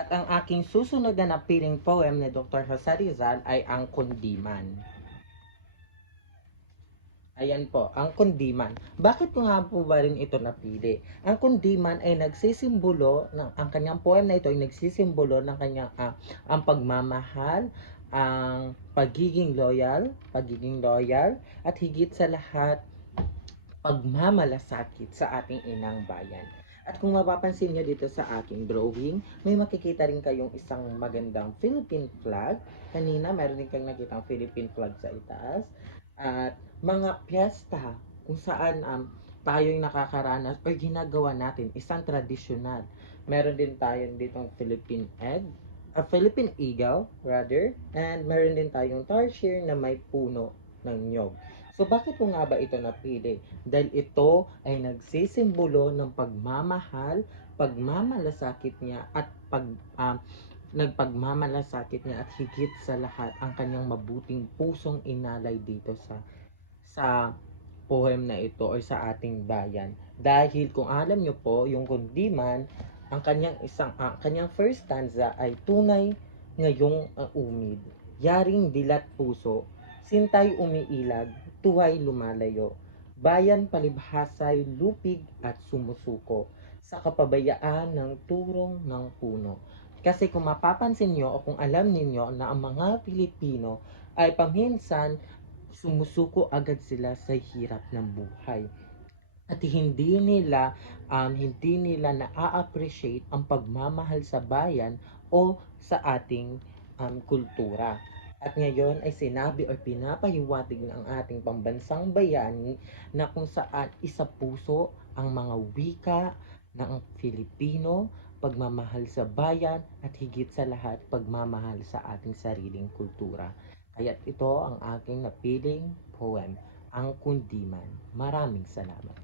At ang aking susunod na napiling poem ni Dr. Jose Rizal ay ang Kundiman. Ayan po, ang kundiman. Bakit ko nga po ba rin ito napili? Ang kundiman ay nagsisimbolo, ang kanyang poem na ito ay nagsisimbolo ng kanyang ang pagmamahal, ang pagiging loyal, at higit sa lahat, pagmamalasakit sa ating inang bayan. At kung mapapansin nyo dito sa aking drawing, may makikita rin kayong isang magandang Philippine flag. Kanina, meron din kayong nakitang Philippine flag sa itaas. At mga piyesta kung saan tayo'y nakakaranas o ginagawa natin isang tradisyonal. Meron din tayo ditong Philippine egg, a Philippine eagle rather, and meron din tayong tarsier na may puno ng nyog. So bakit ko nga ba ito napili? Dahil ito ay nagsisimbolo ng pagmamahal, pagmamalasakit niya at nagpagmamalasakit niya at higit sa lahat ang kanyang mabuting pusong inalay dito sa poem na ito o sa ating bayan. Dahil kung alam nyo po, yung kundiman, ang kanyang first stanza ay tunay ngayong umid. Yaring dilat puso, sintay umiilag, tuway lumalayo. Bayan palibhasay lupig at sumusuko sa kapabayaan ng turong ng puno. Kasi kung mapapansin nyo o kung alam niyo na ang mga Pilipino ay paminsan sumusuko agad sila sa hirap ng buhay. At hindi nila na-appreciate ang pagmamahal sa bayan o sa ating kultura. At ngayon ay sinabi o pinapahiwatig ng ating pambansang bayani na kung saan isa puso ang mga wika ng Filipino, pagmamahal sa bayan at higit sa lahat pagmamahal sa ating sariling kultura. Kaya't ito ang aking napiling poem, ang Kundiman. Maraming salamat.